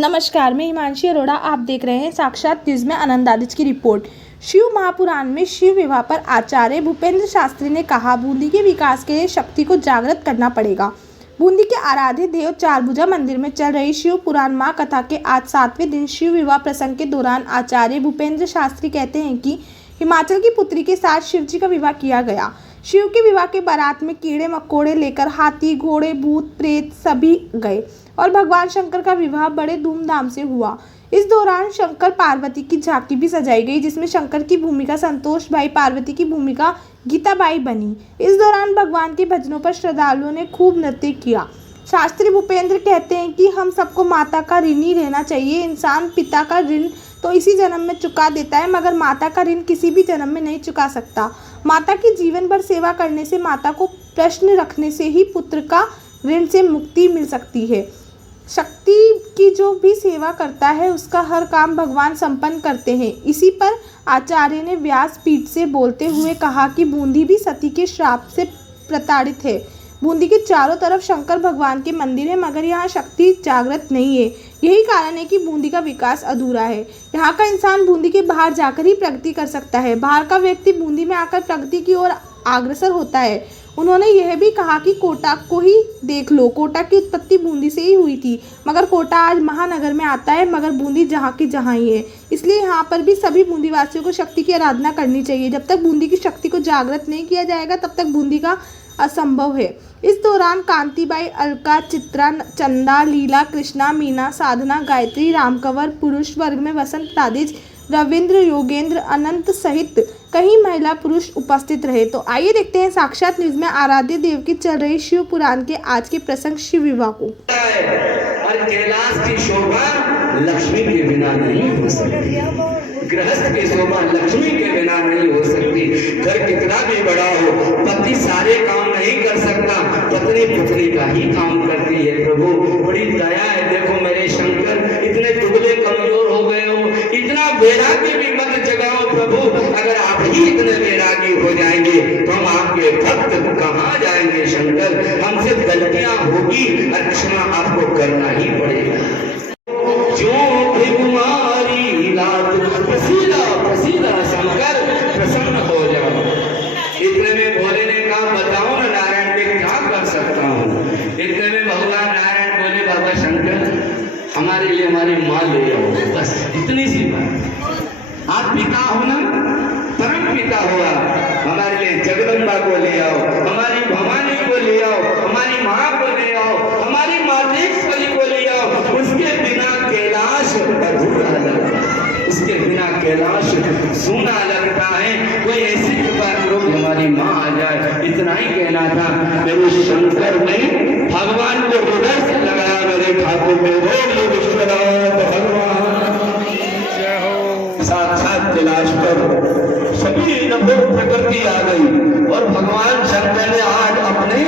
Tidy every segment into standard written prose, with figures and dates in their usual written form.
नमस्कार, मैं हिमांशी अरोड़ा। आप देख रहे हैं साक्षात न्यूज़ में आनंद आदित्य की रिपोर्ट। शिव महापुराण में शिव विवाह पर आचार्य भूपेंद्र शास्त्री ने कहा, बूंदी के विकास के लिए शक्ति को जागृत करना पड़ेगा। बूंदी के आराध्य देव चारभुजा मंदिर में चल रही शिव पुराण माह कथा के आज 7वें दिन शिव विवाह प्रसंग के दौरान आचार्य भूपेंद्र शास्त्री कहते हैं कि हिमाचल की पुत्री के साथ शिव जी का विवाह किया गया। शिव के विवाह के बारात में कीड़े मकोड़े लेकर हाथी घोड़े भूत प्रेत सभी गए और भगवान शंकर का विवाह बड़े धूमधाम से हुआ। इस दौरान शंकर पार्वती की झांकी भी सजाई गई, जिसमें शंकर की भूमिका संतोष भाई, पार्वती की भूमिका गीताबाई बनी। इस दौरान भगवान के भजनों पर श्रद्धालुओं ने खूब नृत्य किया। शास्त्री भूपेंद्र कहते हैं कि हम सबको माता का ऋणी रहना चाहिए। इंसान पिता का ऋण तो इसी जन्म में चुका देता है, मगर माता का ऋण किसी भी जन्म में नहीं चुका सकता। माता की जीवन भर सेवा करने से, माता को प्रश्न रखने से ही पुत्र का ऋण से मुक्ति मिल सकती है। शक्ति की जो भी सेवा करता है उसका हर काम भगवान संपन्न करते हैं। इसी पर आचार्य ने व्यास पीठ से बोलते हुए कहा कि बूंदी भी सती के श्राप से प्रताड़ित है। बूंदी के चारों तरफ शंकर भगवान के मंदिर है, मगर यहाँ शक्ति जागृत नहीं है। यही कारण है कि बूंदी का विकास अधूरा है। यहाँ का इंसान बूंदी के बाहर जाकर ही प्रगति कर सकता है। बाहर का व्यक्ति बूंदी में आकर प्रगति की ओर अग्रसर होता है। उन्होंने यह भी कहा कि कोटा को ही देख लो, कोटा की उत्पत्ति बूंदी से ही हुई थी, मगर कोटा आज महानगर में आता है, मगर बूंदी जहाँ की जहाँ ही है। इसलिए यहाँ पर भी सभी बूंदी वासियों को शक्ति की आराधना करनी चाहिए। जब तक बूंदी की शक्ति को जागृत नहीं किया जाएगा, तब तक बूंदी का असंभव है। इस दौरान कांतिबाई, अलका, चित्रा, चंदा, लीला, कृष्णा, मीना, साधना, गायत्री, रामकंवर, पुरुष वर्ग में वसंत, राजेश, रविंद्र, योगेंद्र, अनंत सहित कई महिला पुरुष उपस्थित रहे। तो आइए देखते हैं साक्षात न्यूज में आराध्य देव की चल रही शिव पुराण के आज के प्रसंग शिव विवाह को। और कैलाश की शोभा लक्ष्मी के बिना नहीं हो सकती, गृहस्थ की शोभा लक्ष्मी के बिना नहीं हो सकती। घर कितना भी बड़ा हो, पति सारे काम नहीं कर सकता, पत्नी पुत्री का ही काम करती है। प्रभु बड़ी दया है। देखो मेरे शंकर इतने दुबले कमजोर हो गए हो, इतना वैराग्य भी मत जगाओ प्रभु। अगर आप ही इतने वैरागी हो जाएंगे तो हम आपके भक्त कहाँ जाएंगे शंकर। हमसे गलतियां होगी, क्षमा आपको करना ही पड़ेगा। जो बीमारी लाद प्रसीदा प्रसीदा शंकर प्रसन्न हो जाओ। इतने में भोले ने कहा, बताओ ना नारायण मैं क्या कर सकता हूँ। इतने में भगवान नारायण बोले, बाबा शंकर हमारे लिए हमारी माँ ले आओ, बस इतनी सी बात। आप पिता हो ना, परम पिता हो आप, हमारे लिए जगदम्बा को ले आओ, हमारी भवानी को ले आओ, हमारी माँ को ले आओ, हमारी मातेश्वरी को ले आओ। उसके बिना कैलाश अधूरा लगता है, उसके बिना कैलाश सूना लगता है। कोई ऐसी कृपा करो कि हमारी माँ आ जाए। इतना ही कहना था। मेरे शंकर ने भगवान को हृदय से लगाया। मेरे ठाकुर में भगवान साक्षात कैलाश पर सभी नभो प्रकृति आ गई और भगवान शंकर ने आज अपने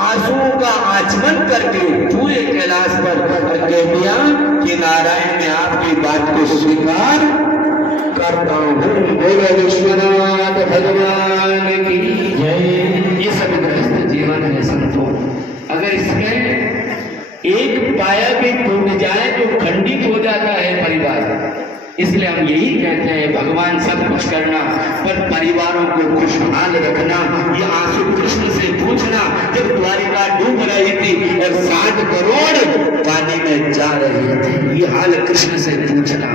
आंसुओं का आचमन करके पूरे कैलाश पर कह दिया कि नारायण मैं आपकी बात को स्वीकार करता हूँ। बोलो विश्वनाथ भगवान की जय। ये सब गृहस्थ जीवन है संतों। अगर इसमें एक पाया भी टूट जाए तो खंडित हो जाता है परिवार। इसलिए हम यही कहते हैं, भगवान सब कुछ करना पर परिवारों को खुशहाल रखना। ये आंसू कृष्ण से पूछना, जब द्वारिका डूब रही थी और 60 करोड़ पानी में जा रही थी, ये हाल कृष्ण से पूछना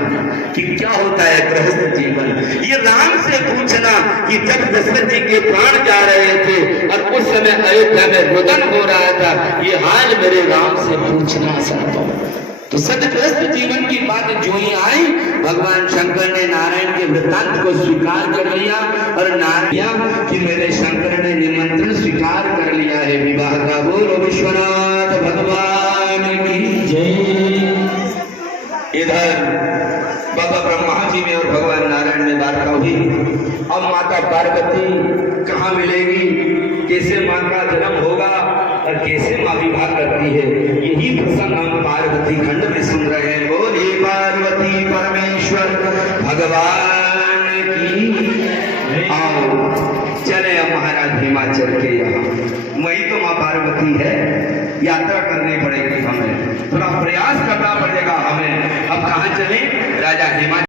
कि क्या होता है गृहस्थ जीवन। ये राम से पूछना कि जब दशरथ जी के प्राण जा रहे थे और उस समय अयोध्या में रुदन हो रहा था, ये हाल मेरे राम से पूछना चाहता हूँ। तो सदग्रस्त जीवन की बात जो ही आई, भगवान शंकर ने नारायण के वृत्तांत को स्वीकार कर लिया और नारायण कि मेरे शंकर ने निमंत्रण स्वीकार कर लिया है विवाह का। बोलो विश्वनाथ भगवान की जय। इधर बाबा ब्रह्मा जी में और भगवान नारायण में वार्ता हुई। अब माता पार्वती कहाँ मिलेगी, कैसे माँ का जन्म होगा और कैसे माँ विवाह करती है, यही प्रसंग हम पार्वती खंड में सुन रहे हैं। बोलिए पार्वती परमेश्वर भगवान की। आओ चले अब महाराज हिमाचल के यहाँ, वही तो माँ पार्वती है। यात्रा करनी पड़ेगी हमें, थोड़ा प्रयास करना पड़ेगा हमें। अब कहाँ चले? राजा हिमाचल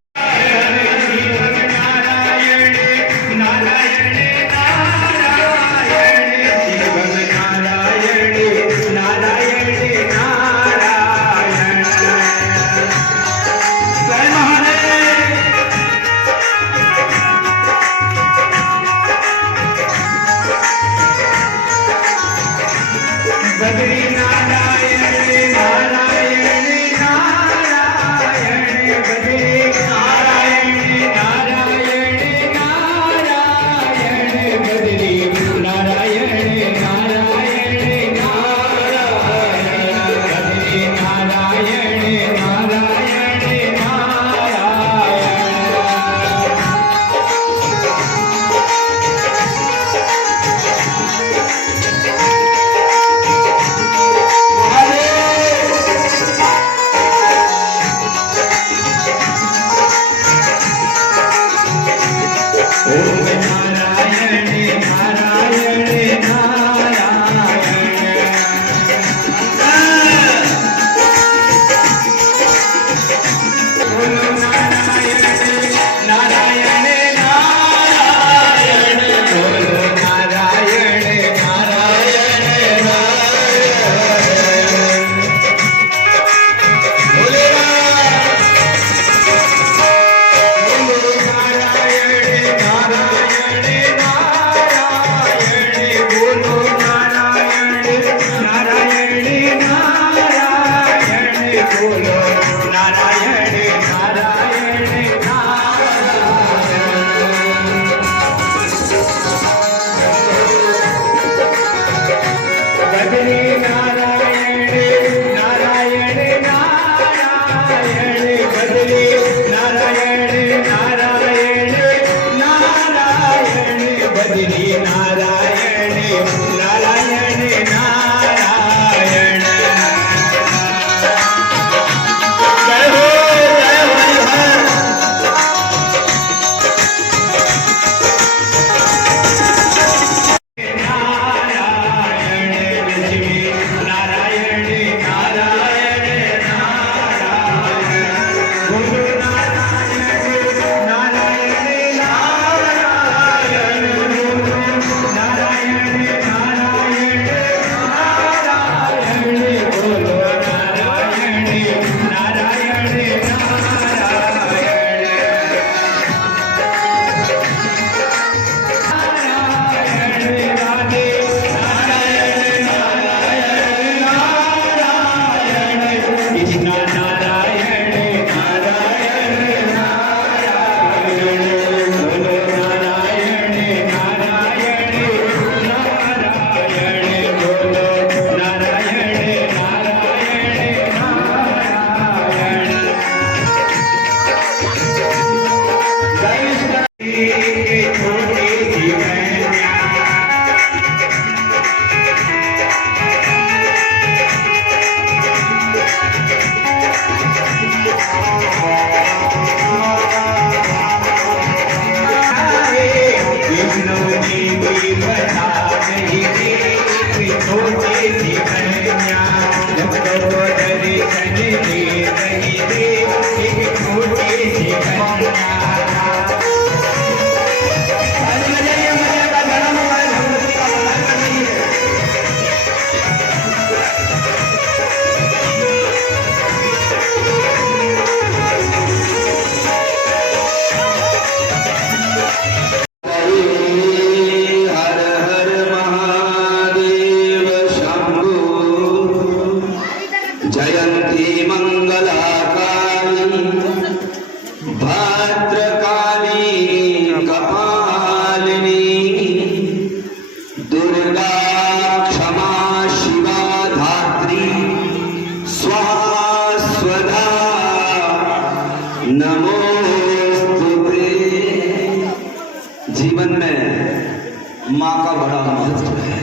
जीवन में माँ का बड़ा महत्व है,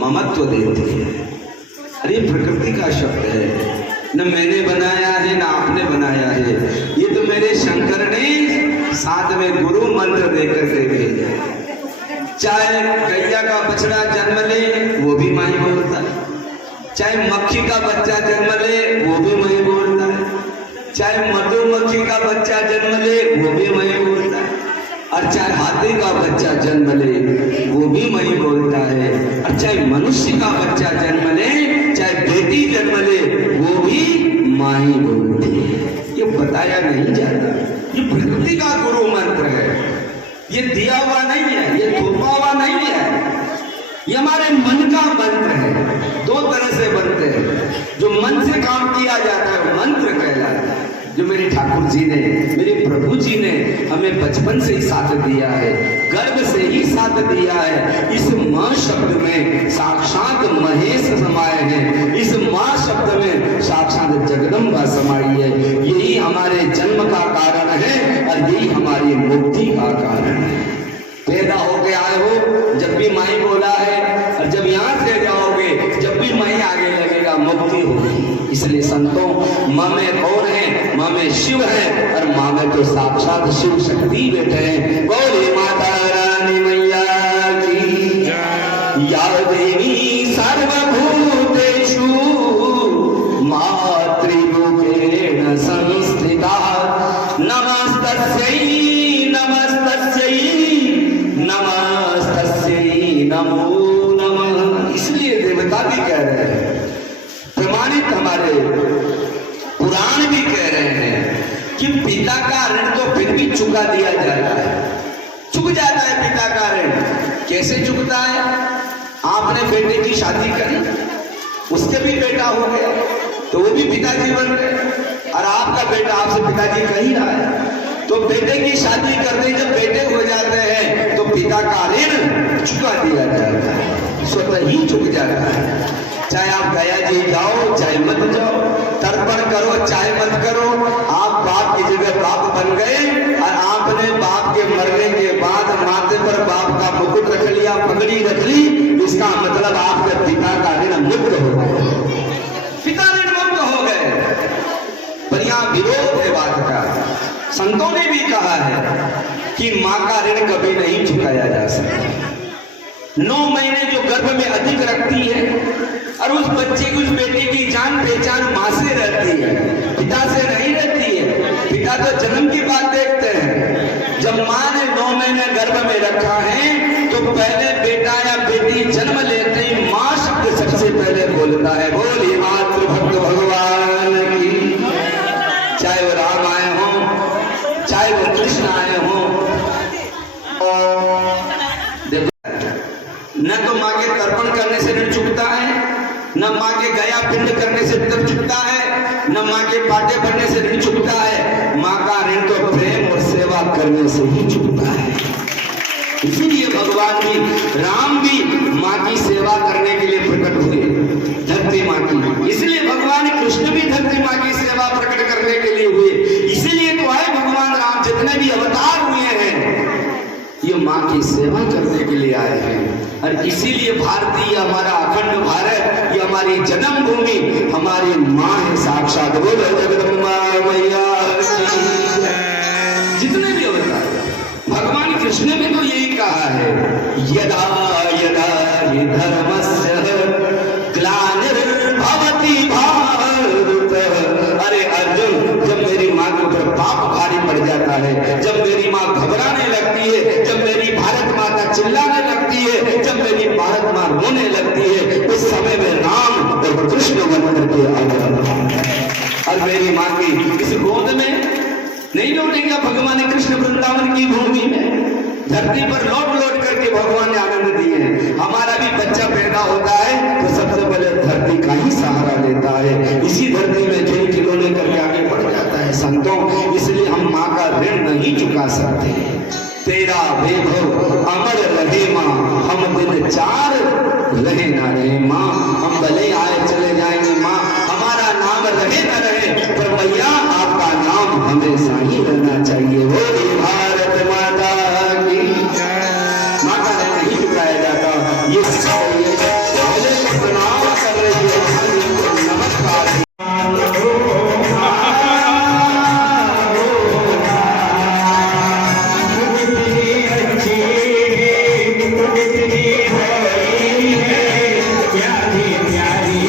ममत्व देती है। अरे प्रकृति का शब्द है, न मैंने बनाया है न आपने बनाया है, ये तो मेरे शंकर ने साथ में गुरु मंत्र देकर के भेजा है। चाहे गैया का बछड़ा जन्म ले वो भी माई बोलता है, चाहे मक्खी का बच्चा जन्म ले वो भी मैं बोलता है, चाहे मधुमक्खी का बच्चा जन्म ले वो भी मैं बोलता है, और चाहे हाथी का बच्चा जन्म ले वो भी मैं बोलता है, और चाहे मनुष्य का बच्चा जन्म ले, चाहे बेटी जन्म ले वो भी माँ ही बोलती है। ये बताया नहीं जाता, ये प्रकृति का गुरु मंत्र है, ये दिया हुआ नहीं है, ये थोपा हुआ नहीं है, ये हमारे मन का मंत्र है। दो तरह से बनते हैं, जो मन से काम किया जाता है मंत्र कहलाता है, जो मेरे ठाकुर जी ने, मेरे प्रभु जी ने हमें बचपन से ही साथ दिया है, गर्भ से ही साथ दिया है। इस माँ शब्द में साक्षात महेश समाये हैं, इस माँ शब्द में साक्षात जगदम्बा समाई है। यही हमारे जन्म का कारण है और यही हमारी मुक्ति का कारण है। पैदा होके आए हो जब भी माई बोला है, और जब यहाँ से जाओगे जब भी माई आगे लगेगा मुक्ति होगी। इसलिए संतों, माँ में कौन है? माँ में शिव है, और माँ में तो साक्षात शिव शक्ति बैठे हैं। बोले माता रानी मैया की, या देवी सर्वभूतेषु मातृरूपेण संस्थिता, नमस्तस्यै नमस्तस्यै नमस्तस्यै नमो नमः। इसलिए देवता भी कह रहे हैं, प्रमाणित हमारे पुराण भी कह रहे हैं कि पिता का ऋण तो फिर भी चुका दिया जाता है, चुक जाता है पिता का ऋण। कैसे चुकता है? आपने बेटे की शादी करी, उसके भी बेटा हो गया तो वो भी पिताजी बन गए, और आपका बेटा आपसे पिताजी कह ही रहा है, तो बेटे की शादी करते जब बेटे हो जाते हैं तो पिता का ऋण चुका दिया जाता है, स्वतः ही चुक जाता है। चाहे आप गया जी जाओ चाहे मत जाओ, तर्पण करो चाहे मत करो, आप बाप की जगह बाप बन गए, और आपने बाप के मरने के बाद माथे पर बाप का मुकुट रख लिया, पगड़ी रख ली, इसका मतलब आपके पिता का ऋण मुक्त हो गए, पिता ऋण मुक्त हो गए। पर यहाँ विरोध है बात का। संतों ने भी कहा है कि माँ का ऋण कभी नहीं चुकाया जा सकता। 9 महीने जो गर्भ में अधिक रखती है, और उस बच्चे की, उस बेटे की जान पहचान माँ से रहती है, पिता से नहीं रहती है। पिता तो जन्म की बात देखते हैं। जब माँ ने 9 महीने गर्भ में रखा है तो पहले बेटा या बेटी जन्म लेते ही माँ शब्द सबसे पहले बोलता है। बोलिए मातृभक्त भगवान की, चाहे वो राम आए हो, चाहे वो कृष्ण आए हो। न तो माँ के तर्पण करने से ऋण चुकता है, न माँ के गया पिंड करने से ऋण चुकता है, न माँ के पाटे भरने से ऋण चुकता है। माँ का ऋण तो प्रेम और सेवा करने से ही चुकता है। इसीलिए भगवान भी, राम भी माँ की सेवा करने के लिए प्रकट हुए, धरती माँ की। इसलिए भगवान कृष्ण भी धरती माँ की सेवा प्रकट करने के लिए हुए। इसीलिए तो आए भगवान राम, जितने भी अवतार हुए हैं ये माँ की सेवा करने के लिए आए हैं। और इसीलिए भारतीय, हमारा अखंड भारत, ये हमारी जन्मभूमि, हमारी माँ है साक्षात। बोलो जगदम्बा मैया की। जितने भी अवतार, भगवान कृष्ण ने तो यही कहा है, यदा यदा हि धर्मस्य ग्लानिर्भवति भारत। अरे अर्जुन, जब मेरी माँ के ऊपर पाप भारी पड़ जाता है, जब मेरी माँ घबराने लगती है, जब मेरी भारत माता चिल्लाने लगती है, जब मेरी भारत माँ रोने लगती है, उस समय में राम और कृष्ण बन करके आ जाता है। और मेरी माँ की इस गोद में नहीं लौटेगा भगवान कृष्ण वृंदावन की भूमि में, धरती पर लौट लौट करके भगवान ने आनंद दिए हैं। हमारा भी बच्चा पैदा होता है तो सबसे पहले धरती का ही सहारा लेता है, इसी धरती में खेल खिलौने करके आगे बढ़ जाता है संतों। इसलिए हम माँ का ऋण नहीं चुका सकते। तेरा वैभव अमर रहे माँ, हम दिन 4 रहे ना रहे माँ, हम भले आए चले जाएंगे माँ, हमारा नाम रहे ना रहे, पर मैया आपका नाम हमेशा ही रहना चाहिए। वो भारत माता की, माँ का ऋण नहीं चुकाया जाता। ये प्रणाम कर रही है, नमस्कार। प्यारी प्यारी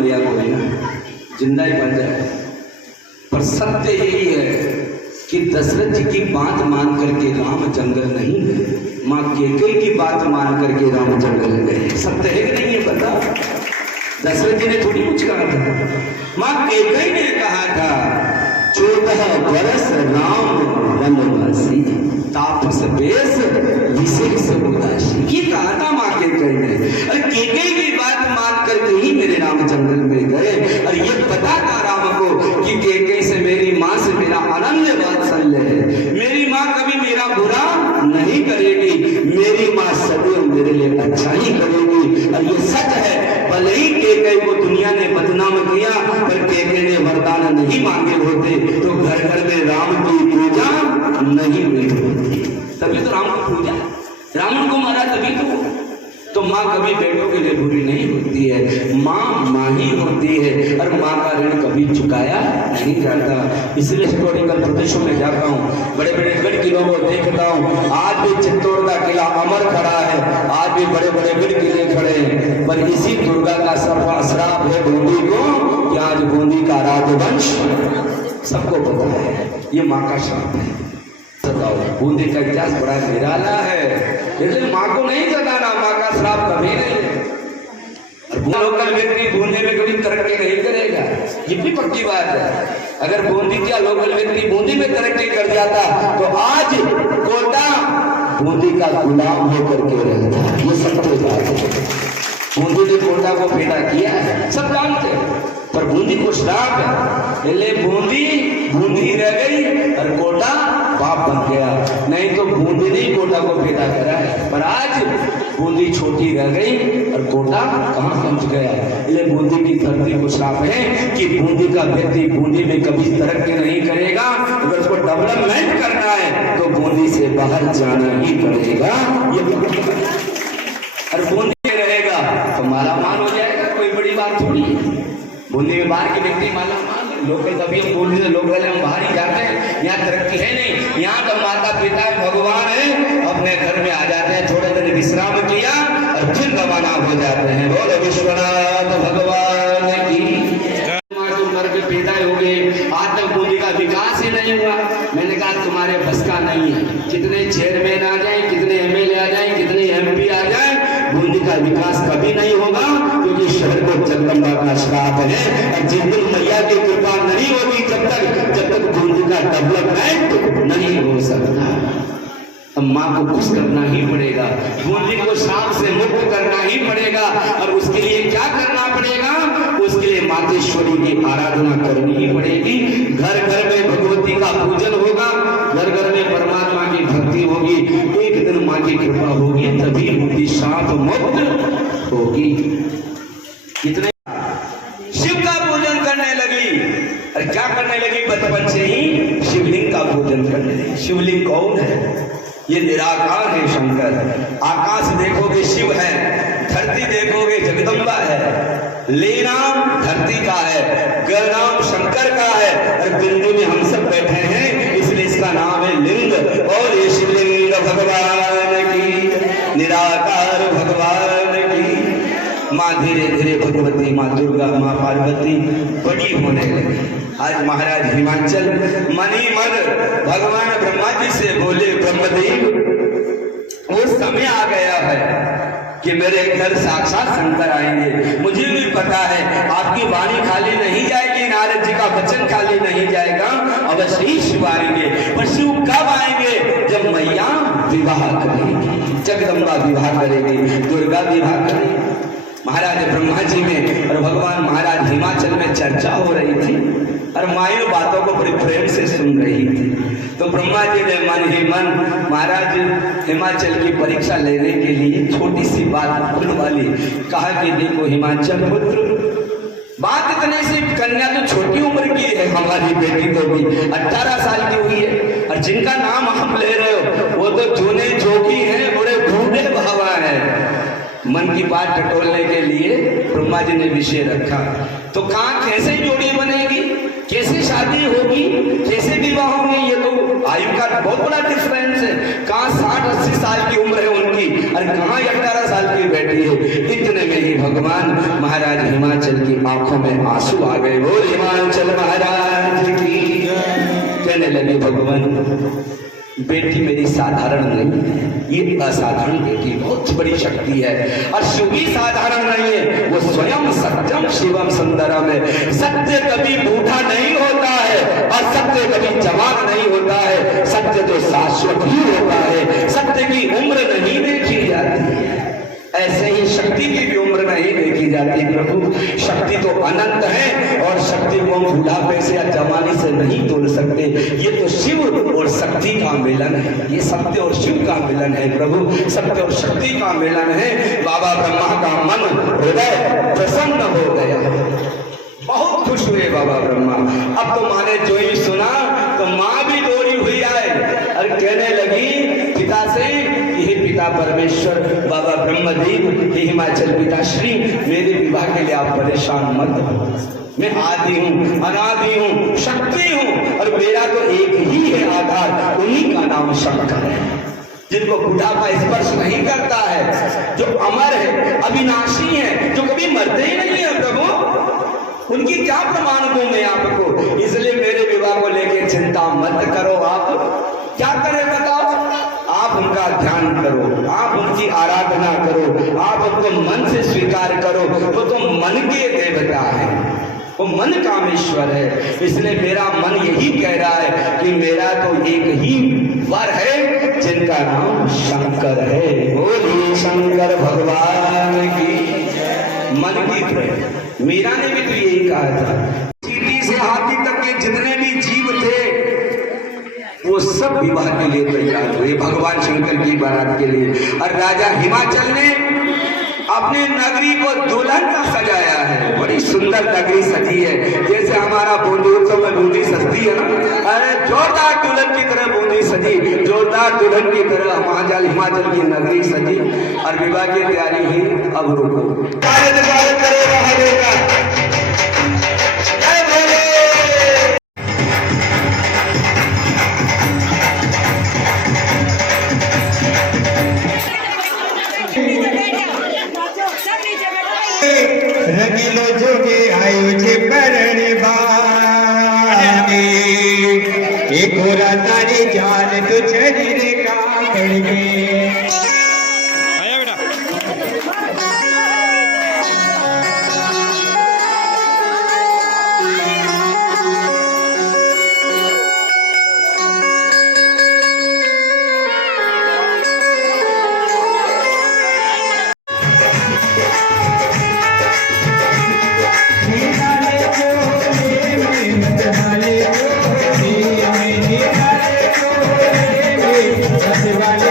मरिया कोई ना, जिंदा ही बन जाए। पर सत्य यही है कि दशरथ जी की बात मान करके राम जंगल नहीं गए, माँ कैकेयी की बात मान करके राम जंगल गए। सत्य है कि नहीं है पता? दशरथ जी ने थोड़ी कुछ कहा था, माँ कैकेयी ने कहा था 14 वर्ष राम वनवासी तापस बेस विशेष उदासी। ये कहा था माँ कैकेयी ने। अरे कैकेयी की बात मान करके ही मेरे राम जंगल में गए। और ये पता था राम को कि कैकेयी से मेरी माँ से मेरा अनन्य वात्सल्य है, मेरी माँ कभी मेरा बुरा नहीं करेगी, मेरी माँ सदैव मेरे लिए अच्छा ही करेगी। और ये सच है, भले ही कैकेयी को दुनिया ने बदनाम किया, पर कैकेयी ने वरदान नहीं मांगे होते तो घर घर में राम की पूजा नहीं हुई होती। तभी तो राम को पूजा, रावण को मारा तभी तो माँ कभी बेटों के लिए बुरी नहीं होती है, माँ ही होती है। और माँ का ऋण कभी चुकाया नहीं जाता। इसलिए हिस्टोरिकल प्रदेशों में जाता हूँ, बड़े बड़े गढ़ किलों को देखता हूँ। आज भी चित्तौड़ का किला अमर खड़ा है, आज भी बड़े बड़े गढ़ किले खड़े हैं। पर इसी दुर्गा का श्राप है बूंदी को कि आज बूंदी का राजवंश सबको पता है, ये माँ का श्राप है। बूंदी का इतिहास बड़ा निराला है, इसलिए माँ को नहीं जताना, माँ का श्राप कभी नहीं है। और लोकल व्यक्ति बूंदी में कभी तरक्की नहीं करेगा, ये भी पक्की बात है। अगर बूंदी का लोकल व्यक्ति बूंदी में तरक्की कर जाता तो आज कोटा बूंदी का गुलाम होकर के रहता, ये सबको बात है। बूंदी ने कोटा को पैदा किया है, सब जानते हैं, पर बूंदी को श्राप है, इसलिए बूंदी रह गई और कोटा बाप बन गया। नहीं तो बूंदी ने कोटा को पैदा करा है, पर आज बूंदी छोटी रह गई और कोटा कहाँ पहुंच गया। इसलिए बूंदी की धरती को श्राप है कि बूंदी का व्यक्ति बूंदी में कभी तरक्की नहीं करेगा। अगर उसको डेवलपमेंट करना है तो बूंदी से बाहर जाना ही पड़ेगा। और बूंदी में रहेगा तो मालामाल हो जाएगा, कोई बड़ी बात थोड़ी है। बूंदी में बाहर के व्यक्ति मालामाल, लोकल कभी हम बूंदी से लोकल हम बाहर ही जाते हैं, यहाँ तरक्की है नहीं। यहाँ तो माता पिता भगवान है, अपने घर में आ जाते हैं, थोड़े दिन विश्राम किया और फिर रवाना हो जाते हैं। बोलो विश्वनाथ भगवान की। के पैदा हो गए, आज तक बूंदी का विकास ही नहीं हुआ। मैंने कहा तुम्हारे बस का नहीं है, कितने चेयरमैन आ जाए, कितने एमएलए आ जाए, कितने एमपी आ जाए, बूंदी का विकास कभी नहीं होगा, क्योंकि शहर को जगदम्बा का श्राप है। और जिस दिन मैया की कृपा नहीं होगी, जब तक बूंदी का डेवलपमेंट नहीं हो सकता। अब माँ को खुश करना ही पड़ेगा, बूंदी को श्राप से मुक्त करना ही पड़ेगा। और उसके लिए क्या करना पड़ेगा? उसके लिए मातेश्वरी की आराधना करनी ही पड़ेगी। घर घर में भगवती का पूजन होगा, घर घर में परमात्मा की भक्ति होगी। एक दिन माँ की कृपा होगी, तभी बूंदी श्राप मुक्त होगी। कितने शिव का पूजन करने लगी, और क्या करने लगी? बचपन से ही शिवलिंग का पूजन करने लगी। शिवलिंग कौन है? ये निराकार है शंकर। आकाश देखोगे शिव है, धरती देखोगे जगदम्बा है, लेनाम धरती का है, गनाम शंकर का है, और बिंदु में हम सब बैठे हैं, इसलिए इसका नाम है लिंग। और ये शिवलिंग भगवान की, निराकार भगवान की। माँ धीरे धीरे भगवती, माँ दुर्गा, माँ पार्वती बड़ी होने लगी। आज महाराज हिमाचल मनी मन भगवान ब्रह्मा जी से बोले, ब्रह्मदेव वो समय आ गया है कि मेरे घर साक्षात शंकर आएंगे। मुझे भी पता है आपकी वाणी खाली नहीं जाएगी, नारद जी का वचन खाली नहीं जाएगा, अवश्य ही शिव आएंगे। पर शिव कब आएंगे? जब मैया विवाह करेगी, जगदम्बा विवाह करेगी, दुर्गा विवाह करेगी। महाराज ब्रह्मा जी में और भगवान महाराज हिमाचल में चर्चा हो रही थी, और मायूं बातों को बड़ी प्रेम से सुन रही थी। तो ब्रह्मा जी ने मन ही मन महाराज हिमाचल की परीक्षा लेने के लिए छोटी सी बात बोलने वाली कहा कि देखो हिमाचल पुत्र, बात इतनी सी, कन्या तो छोटी उम्र की है, हमारी बेटी तो भी 18 साल की हुई है, और जिनका नाम हम ले रहे हो वो तो जूने जोगी हैं, बड़े बूढ़े बाबा हैं। मन की बात टटोलने के लिए ब्रह्मा जी ने विषय रखा। तो कहाँ कैसे जोड़ी बनेगी, कैसे शादी होगी, कैसे विवाह होंगे? ये तो आयु का बहुत बड़ा डिफरेंस है। कहाँ 60-80 साल की उम्र है उनकी, और कहाँ 11 साल की बेटी है। इतने में ही भगवान महाराज हिमाचल की आंखों में आंसू आ गए। बोल हिमाचल महाराज की। कहने लगे भगवान बेटी मेरी साधारण नहीं, ये असाधारण बेटी बहुत बड़ी शक्ति है। और शिव भी साधारण नहीं है, वो स्वयं सत्यम शिवम सुंदरम है। सत्य कभी बूढ़ा नहीं होता है और सत्य कभी जवान नहीं होता है। सत्य तो शाश्वत ही होता है। सत्य की उम्र नहीं देखी जाती है, ऐसे ही शक्ति की भी उम्र नहीं देखी जाती। प्रभु शक्ति तो अनंत है और शक्ति को हम बुढ़ापे से या जवानी से नहीं तोड़ सकते। ये तो शिव और शक्ति का मिलन है, ये सत्य और शिव का मिलन है। प्रभु सत्य और शक्ति का मिलन है। बाबा ब्रह्मा का मन हृदय प्रसन्न हो गया, बहुत खुश हुए बाबा ब्रह्मा। अब तो माँ ने जो ही सुना तो माँ भी दौड़ी हुई आए और कहने लगी पिता से, ये पिता परमेश्वर बाबा ब्रह्मदेव, हे हिमाचल पिता श्री, मेरे विवाह के लिए आप परेशान मत हो। मैं आदि हूँ, अनादि हूँ, शक्ति हूँ और मेरा तो एक ही है आधार, उन्हीं का नाम शंकर है, जिनको बुढ़ापा स्पर्श नहीं करता है, जो अमर है, अविनाशी है, जो कभी मरते ही नहीं है। प्रभु उनकी क्या प्रमाण दूं मैं आपको, इसलिए मेरे विवाह को लेकर चिंता मत करो। आप क्या करें बताओ, आप उनका ध्यान करो, आप उनकी आराधना करो, आप उनको मन से स्वीकार करो। वो तो मन के देवता है, वो मन कामेश्वर है। इसलिए मेरा मन यही कह रहा है कि मेरा तो एक ही वर है जिनका नाम शंकर है। बोलिए शंकर भगवान की। मन की तरह मीरा ने भी तो यही कहा था। चींटी से हाथी तक के जितने भी जीव थे वो सब विवाह के लिए तैयार हुए भगवान शंकर की बारात के लिए। और राजा हिमाचल ने अपने नगरी को दुल्हन का सजाया है। बड़ी सुंदर नगरी सजी है, जैसे हमारा बूंदी उत्सव में बूंदी सजती है ना। अरे जोरदार दुल्हन की तरह बूंदी सजी, जोरदार दुल्हन की तरह हिमाचल की नगरी सजी और विवाह की तैयारी हुई। अब रुको, रंगीलो जोगे आयो छे परणे बाने, एक ओरा तारी जान तो शरीर का पड़ गए। वाले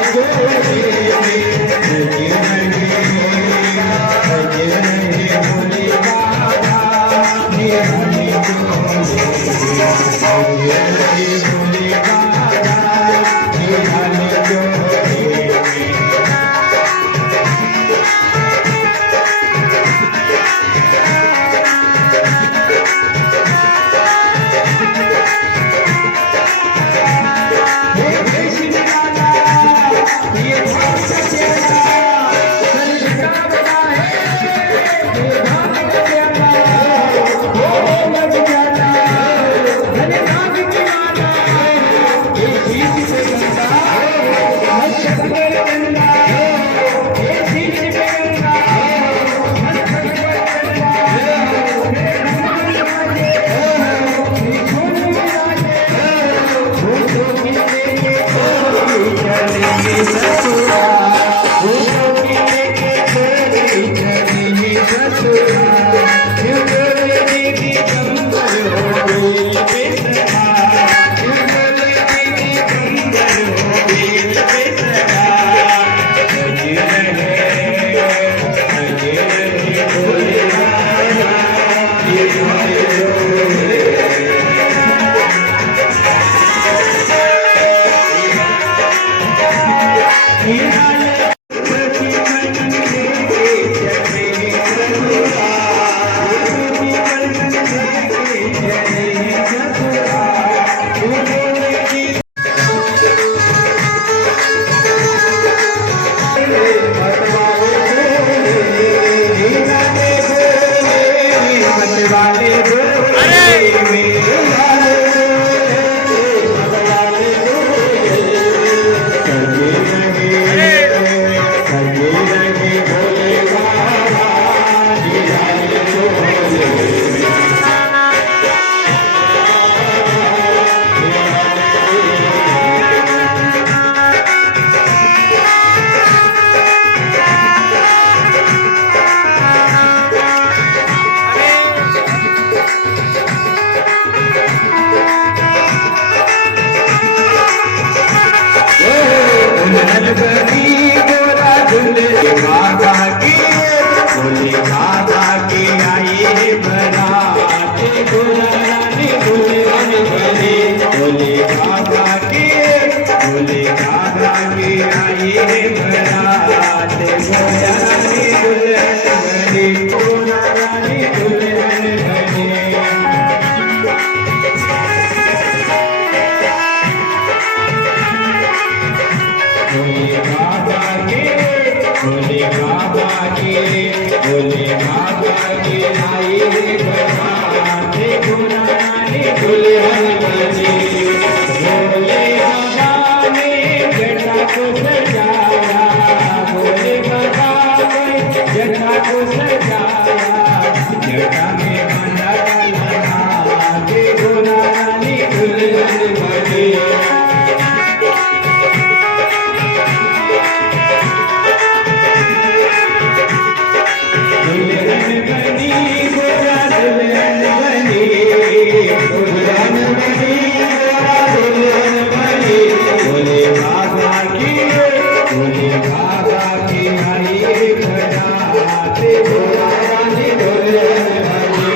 भोले बाबा की आई है बरात, गोरा रानी दुल्हन बनी, गोरा रानी दुल्हन बनी। भोले बाबा की, भोले बाबा की, भोले बाबा की आई है बरात, गोरा रानी दुल्हन बनी। भोले बाबा ने जटा को सजाया, भोले बाबा ने जटा को सजाया, जटा में बंधा लगा के गोरा रानी दुल्हन बनी। दुल्हन बनी गोरा दुल्हन बनी, दुल्हन बनी गोरा दुल्हन बनी। भोले बाबा की, भोले बाबा की आई बरात, गोरा रानी दुल्हन बनी।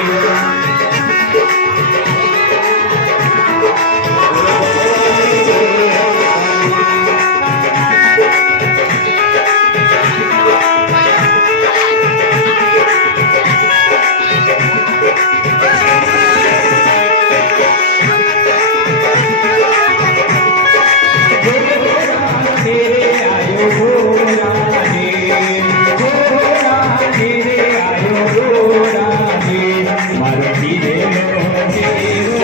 तेरे आयो गोरा रे, गोरा तेरे आयो गोरा रे, मारो पीरे लो तेरो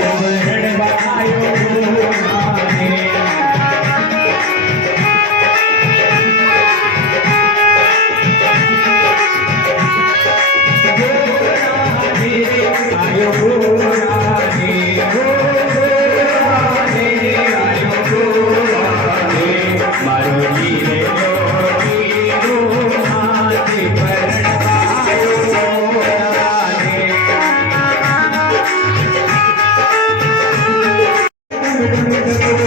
लवण बायो गोरा रे। गोरा तेरे आयो गोरा रे, गोरा तेरे आयो गोरा रे, मारो पीरे लो तेरो माथे परण बायो गोरा रे।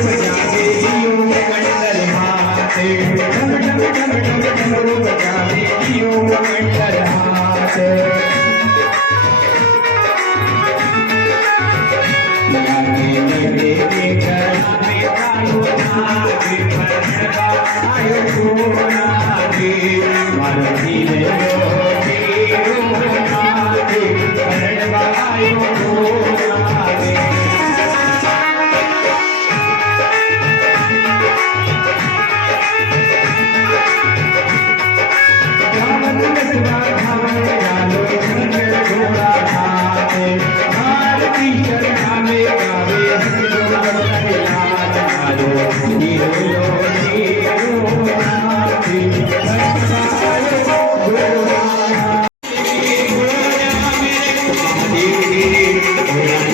बजावे दियो मंडल हाथे, डम डम डम डम डमरू बजावे दियो मंडल हाथे। लागे लगे के गला में तारो नागे, परणवा आयो गोरा रे, मारो पीरे लो तेरो माथे परणवा आयो गोरा रे। रावण नटवा धामे डालो शंकर घोड़ा हाथे, आरती चरणा में गावे हरिओम हरिलाल, मारो हीरो लो हीरो नाथे बरसायो गोरा। गोरा मेरे महादेव रे, गोरा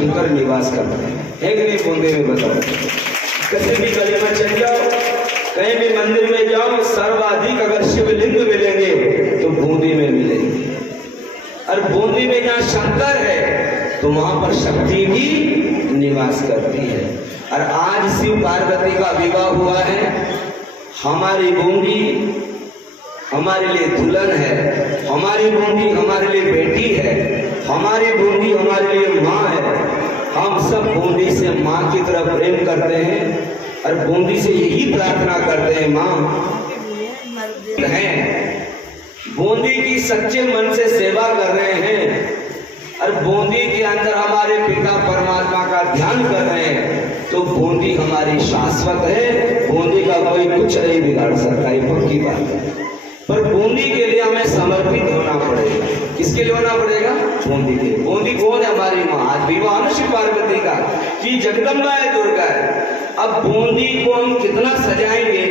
शंकर निवास करते हैं। है कि नहीं बूंदी में? बताओ, किसी भी गली में चल जाओ, कहीं भी मंदिर में जाओ, सर्वाधिक अगर शिवलिंग मिलेंगे तो बूंदी में मिलेंगे। और बूंदी में जहाँ शंकर है तो वहां पर शक्ति भी निवास करती है। और आज शिव पार्वती का विवाह हुआ है। हमारी बूंदी हमारे लिए दुल्हन है, हमारी बूंदी हमारे लिए बेटी है, हमारी बूंदी हमारे लिए माँ है। हम सब बूंदी से माँ की तरफ प्रेम करते हैं और बूंदी से यही प्रार्थना करते हैं, माँ हैं, बूंदी की सच्चे मन से सेवा कर रहे हैं और बूंदी के अंदर हमारे पिता परमात्मा का ध्यान कर रहे हैं, तो बूंदी हमारी शाश्वत है। बूंदी का कोई कुछ नहीं बिगाड़ सकता, ये पक्की बात है। पर बूंदी के लिए हमें समर्पित होना पड़ेगा। किसके लिए होना पड़ेगा? बूंदी के। बूंदी कौन है? हमारी माँ। आज विवाह शिव पार्वती का कि जगदम्बा है, दुर्गा है। अब बूंदी को हम कितना सजाएंगे,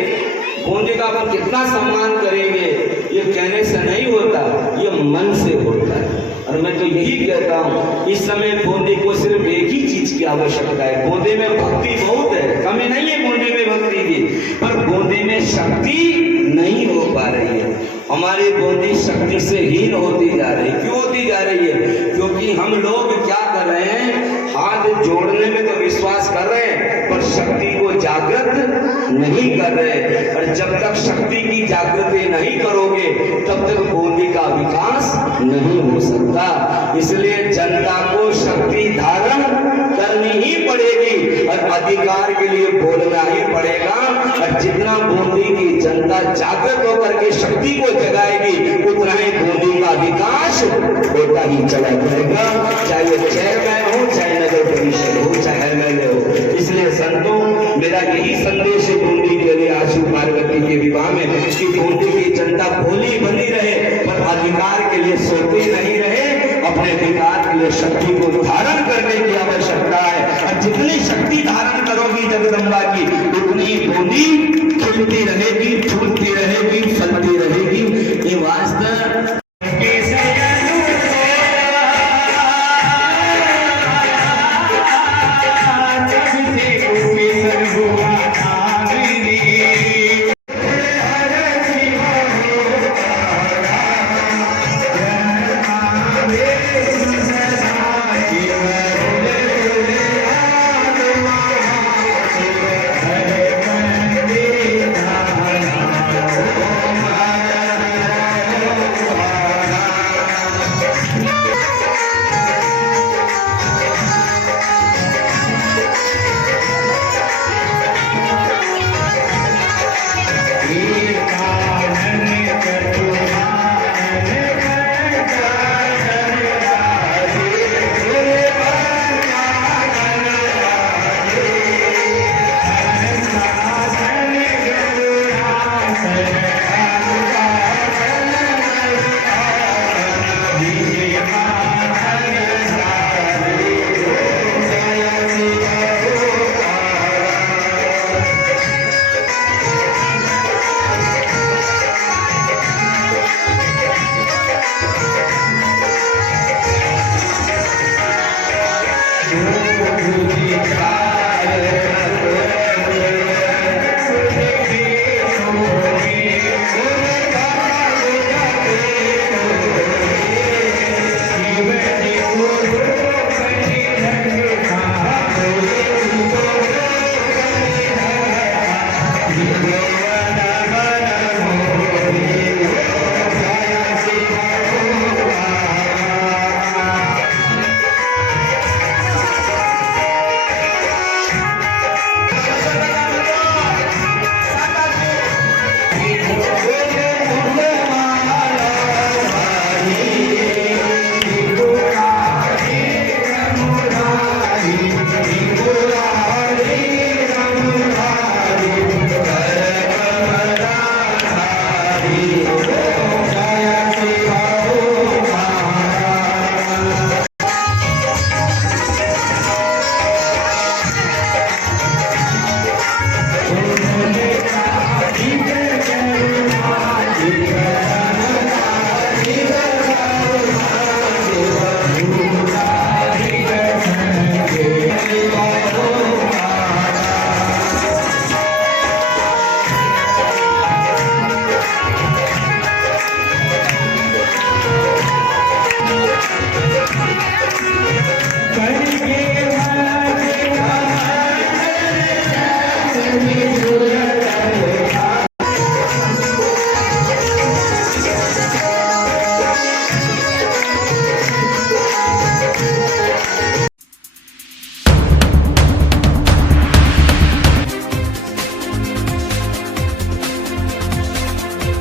बूंदी का हम कितना सम्मान करेंगे, ये कहने से नहीं होता, ये मन से होता है। और मैं तो यही कहता हूँ, इस समय बूंदी को सिर्फ एक ही चीज की आवश्यकता है। बूंदी में भक्ति बहुत है, कमी नहीं है बूंदी में भक्ति की, पर बूंदी में शक्ति नहीं हो पा रही है। हमारी बूंदी शक्ति से हीन होती जा रही है। क्यों होती जा रही है? क्योंकि हम लोग क्या कर रहे हैं, हाथ जोड़ने में तो विश्वास कर रहे हैं पर शक्ति को जागृत नहीं कर रहे। और जब तक शक्ति की जागृति नहीं करोगे तब तक बूंदी का विकास नहीं हो सकता। इसलिए जनता को शक्ति धारण करनी ही पड़ेगी और अधिकार के लिए बोलना ही पड़ेगा। और जितना बूंदी की जनता जागृत होकर के शक्ति को जगाएगी, उतना ही बूंदी का विकास होता ही चला जाएगा, चाहे वो चेयरमैन हो, चाहे नगर परिषद हो, चाहे एमएलए हो। इसलिए संतों, मेरा यही संदेश है बूंदी के लिए आज शिव पार्वती के विवाह में कि बूंदी की जनता भोली बनी रहे पर अधिकार के लिए सोते नहीं रहे। अपने अधिकार के लिए शक्ति को धारण करने की आवश्यकता है। और जितनी शक्ति धारण करोगी जगदम्बा की, उतनी बूंदी खिलती रहेगी, फूलती रहेगी, फलती रहेगी। ये वास्तव